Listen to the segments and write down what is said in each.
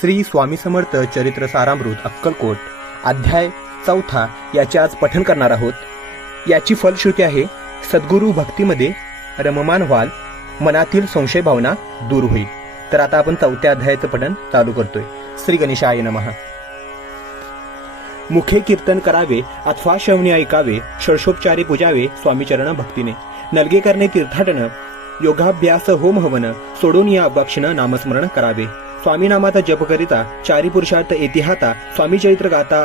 श्री स्वामी समर्थ चरित्र सारामृत अक्कलकोट अध्याय चौथा याचे आज पठन करणार आहोत. याची फलश्रुती आहे सद्गुरू भक्तीमध्ये रममान व्हाल मनातील संशय भावना दूर होईल. तर आता आपण चौथ्या अध्यायाचं पठन चालू करतोय. श्री गणेशाय नमः. मुखे कीर्तन करावे अथवा श्रवणी ऐकावे षडशोपचारे पूजावे स्वामीचरण भक्तीने. नलगे करणे तीर्थाटन योगाभ्यास होम हवन सोडून या भक्षण नामस्मरण करावे. स्वामीनामाचा जप करिता चारी पुरुषार्थ इतिहाता स्वामी चरित्र गाता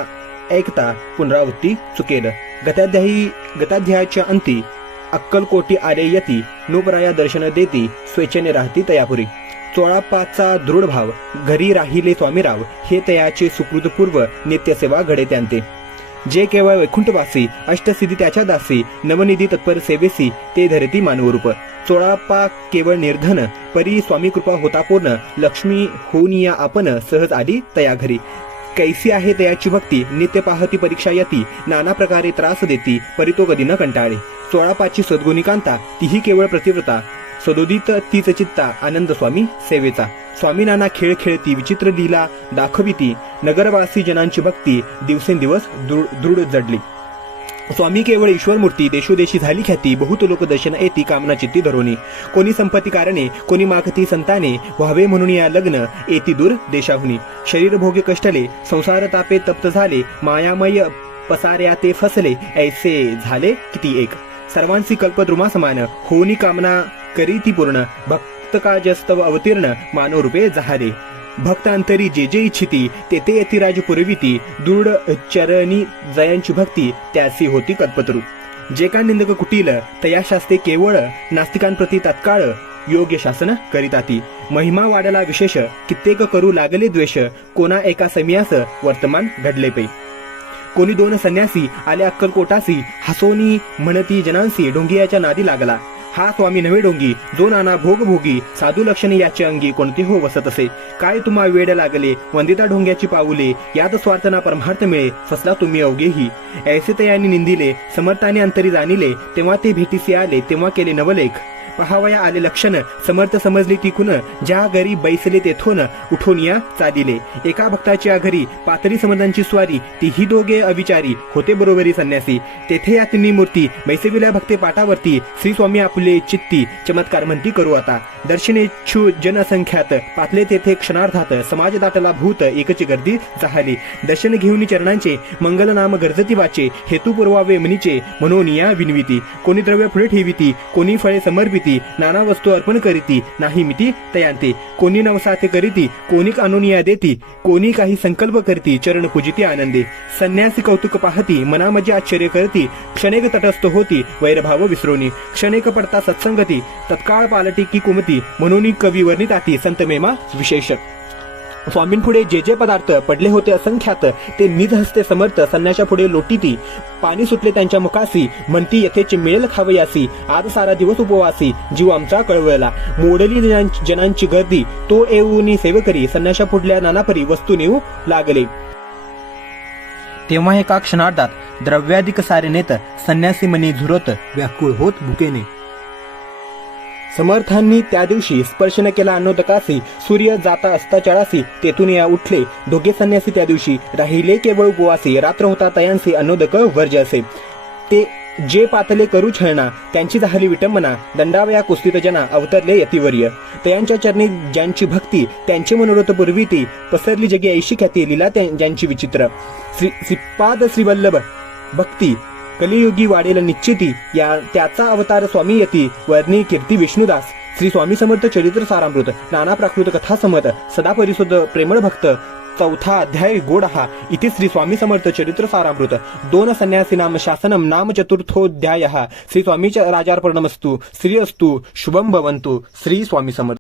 ऐकता पुनरावृत्ती चुकेल. गताध्यायी गताध्यायाच्या अंती अक्कलकोटी आले यती नुपराया दर्शन देती स्वेच्छेने राहती तयापुरी. चोळापाचा दृढ भाव घरी राहिले स्वामीराव हे तयाचे सुकृतपूर्व नित्यसेवा घडे त्यांते. जे केवळ वैकुंठवासी अष्टसिद्धी त्याच्या दासी नवनिधी तत्पर सेवेसी ते धरती मानवरूप. चोळापा केवळ निर्धन परी स्वामी कृपा होता पूर्ण लक्ष्मी होनिया आपण सहज आली तया घरी. कैसी आहे तयाची भक्ती नित्य पाहती परीक्षा यती नाना प्रकारे त्रास देती परी तो कधी न कंटाळे. चोळापाची सद्गुणी कांता तीही केवळ प्रतिव्रता सदोदित तीच चित्ता आनंद स्वामी सेवेचा. स्वामी नाना खेळ खेळती विचित्र लीला दाखविती नगरवासी जनांची भक्ती दिवसेंदिवस दृढ दृढ जडली. स्वामी केवळ ईश्वर मूर्ती देशोदेशी झाली ख्याती बहुत लोक दर्शन येती कामना चित्ती धरोनी. कोणी संपत्ती कारणे कोणी मागती संताने व्हावे म्हणून या लग्न येती दूर देशाहुनी. शरीर भोगे कष्टले संसार तापे तप्त झाले मायामय पसाऱ्या ते फसले ऐसे झाले किती एक. सर्वांची कल्पद्रुमा समान होनी कामना करी ती पूर्ण भक्त काजस्तव अवतीर्ण मानव रूपे भक्तांतरी जे जे इच्छिती ते ते यतिराज पुरविती दृढ चरणी जयांची भक्ती त्यासी होती कल्पतरू. जे का निंदक कुटील तया शास्ते केवळ नास्तिकांप्रती तत्काळ योग्य शासन करीताती. महिमा वाढला विशेष कित्येक करू लागले द्वेष कोणा एका समियास वर्तमान घडले पै. कोणी दोन संन्यासी आले अक्कलकोटासी हसोनी म्हणती जनांसी डोंगियाच्या नादी लागला. हा स्वामी नवे डोंगी जो नाना भोगभोगी साधू लक्षणे याच्या अंगी कोणते हो वसत असे? काय तुम्हा वेड लागले वंदिता ढोंग्याची पाऊले यात स्वार्थना परमार्थ मिळे फसला तुम्ही अवघेही. ऐसे तयानी निंदिले समर्थाने अंतरी जाणिले तेव्हा ते भेटीसी आले तेव्हा केले नवलेख. पहावया आले लक्षण समर्थ समजली तिकून ज्या घरी बैसले तेथून उठून या चादिले एका भक्ताच्या घरी पातळी समजांची स्वारी तीही दोघे अविचारी होते बरोबरी संन्यासी. तेथे या तिन्ही मूर्ती मैसेविल्या भक्ते पाटावरती श्री स्वामी आपले चित्ती चमत्कार म्हणती करू आता. दर्शनेच्छू जनसंख्यात पातले तेथे क्षणार्धात समाज दाटला भूत एकची गर्दी झाली दर्शन घेऊन चरणांचे मंगल नाम गरजती वाचे हेतू पुरवावे मनीचे म्हणून या विनविती. कोणी द्रव्य पुढे ठेविती कोणी फळे समर्पित नाना वस्तू अर्पण करीती नाही मिती तयांते. कोणी नवसाते करीती कोणी कानूनिया देती कोणी काही संकल्प करती चरण पूजिती आनंदे. संन्यासी कौतुक पाहती मनामध्ये आश्चर्य करती क्षणेक तटस्थ होती वैरभाव विसरोनी. क्षणेक पडता सत्संगती तत्काळ पालटी की कुमती म्हणून कवी वर्णिताती संत मेमा विशेषक. स्वामींपुढे जे जे पदार्थ पडले होते असंख्यात ते निज हस्ते समर्थ संन्याच्या पुढे लोटीती पाणी सुटले त्यांच्या मुखासी म्हणती यथेचे मिळेल खावयासी आज सारा दिवस उपवासी जीव आमचा कळवळला मोडली जनांची- जनांची गर्दी तो येऊनी सेवकरी संन्याच्या पुढल्या नानापरी वस्तू नेऊ लागले. तेव्हा एका क्षणार्धात द्रव्याधिक सारे नेत संन्यासी मनी झुरत व्याकुळ होत भुकेने. समर्थांनी त्या दिवशी स्पर्श न केला अन्नोदकासी सूर्य जाता असता चळासी तेथून या उठले. दोघे संन्यासी त्या दिवशी राहिले केवळ उपवासी रात्र होता तयांसी अन्नोदक वर्ज असे ते जे पातले करू छळणा त्यांची झाली विटंबना दंडावया कुस्तीत जना अवतरले यतिवर्य. तयांच्या चरणी ज्यांची भक्ती त्यांचे मनोरथ ती पसरली जगी ऐशी ख्याती लिला ज्यांची विचित्र. श्री श्रीपाद श्रीवल्लभ भक्ती कलियुगी वाढेल निश्चिती या त्याचा अवतार स्वामी यती वर्णी कीर्ती विष्णुदास. श्री स्वामी समर्थ चरित्र सारामृत नाना प्राकृत कथा समत सदा परिशुद्ध प्रेमळ भक्त. चौथा अध्याय गोड हा इथे श्री स्वामी समर्थ चरित्र सारामृत. दोन संन्यासी नाम शासनम नाम चतुर्थोध्याय. श्री स्वामीच्या राजार्पणमस्तु श्री अस्तु शुभम भवंतु श्री स्वामी समर्थ.